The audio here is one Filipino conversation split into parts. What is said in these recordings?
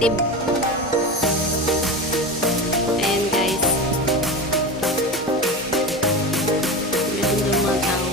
native. Ayan guys. Meron doon mga tao.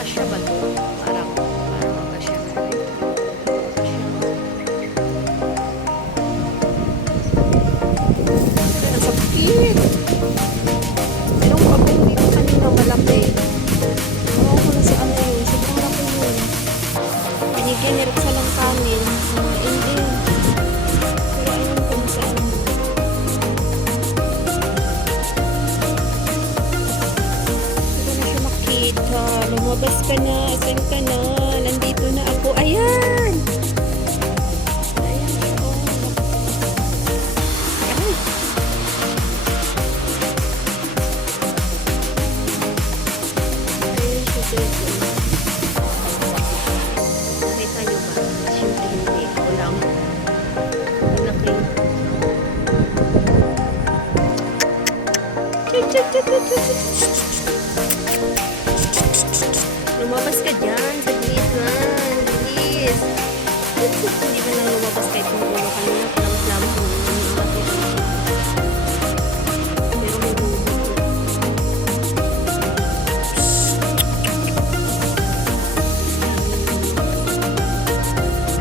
Kasya ba to? Parang kasya na rin. Ang sakit. Anong pagong dito kanina malaki? Ewan ko na si ano yun. Sobrang laki yun. Binigyan ni Roxa lang kanin. Hindi. Pero ayun kung saan. Hindi na siya makita. Lumabas ka na. Asan ka na? Nandito na ako. Ayan! Ayan siya. Oh. Ay! Ayan siya dito. Nakita niyo ba? Siyempre hindi. Ako lang. Malaki. Lumabas ka dyan. Saglit lang. Bilis. Hindi ka lang lumabas kahit kung ulo kanina. Palam-palam ko. Pero may bubog.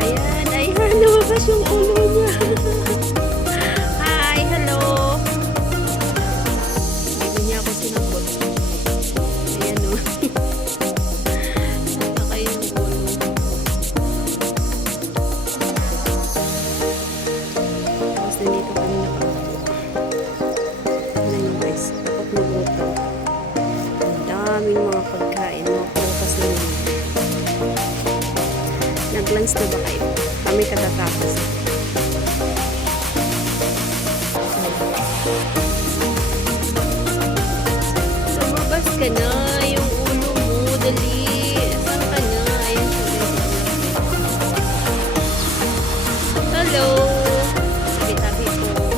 Ayan. Ayan. Lumabas yung ulo niya. Hi. Hello. Hindi niya ako sinagot. Ayan o. Naka yung ulo. Tapos nandito kami nakaupo. Tignan nyo guys. Takot magutom. Ang daming mga pagkain. Mga prutas na yun. Nag-lunch na ba kayo? Kami katatapos. Lumabas ka na. Yung ulo mo. Dali. Saan ka na? Ayan siya. Hello. Tabi-tabi po.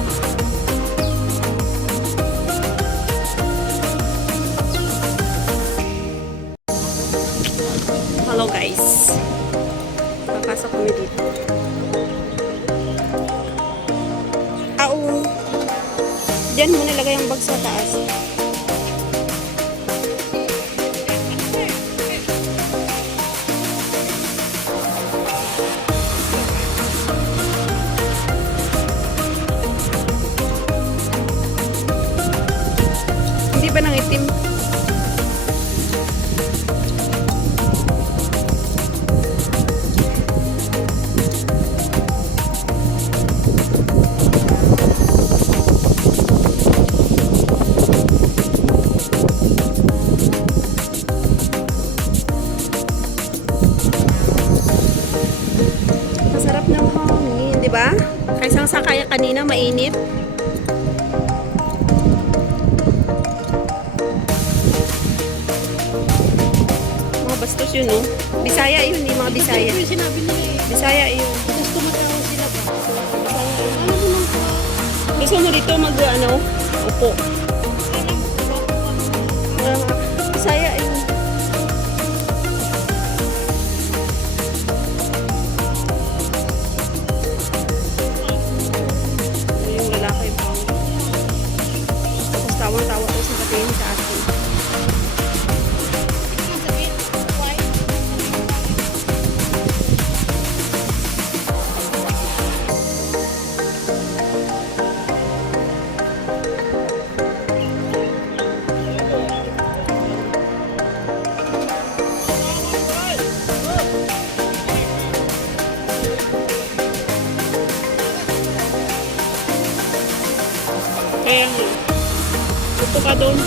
Hello guys. Papasok kami dito. Diyan mo nilagay ang bag sa taas. Hindi ba nang itim? Masarap ng hangin, di ba? Kaysang sakaya kanina mainit. Mga bastos yun, no? Bisaya yun, di mga Bisaya. Ito yung sinabi nila eh. Bisaya yun. Tapos tumatawa sila ba? Bisaya yun. Alam mo nang Gusto mo dito mag, ano, upo. Bisaya yun. Yung lalaki pa. Tapos tawang-tawa ko sa patingin sa akin. Kaya nga. Gusto ka doon.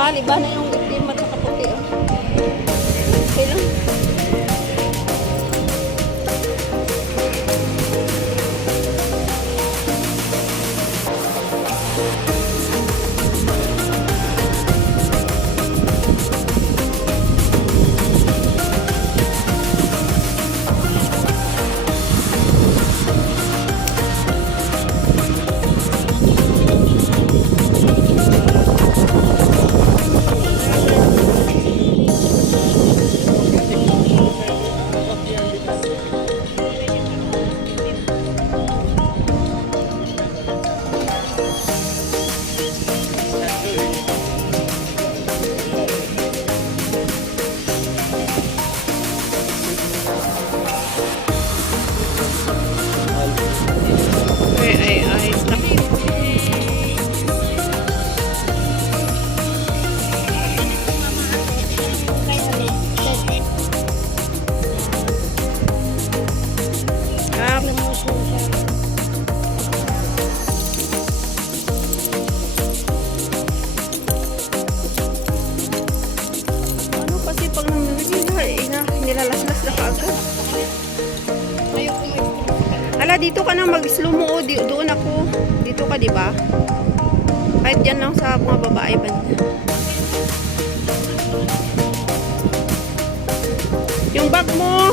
Iba na yung itim at saka puti. Oh. Okay lang. Ay, laki. Ah, ano kasi pag nilalaslas na kaagad. Ala, dito ka na mag-slow mo. Oh. Doon ako. Dito ka, di ba? Kahit dyan lang sa mga babae banda. Yung bag mo.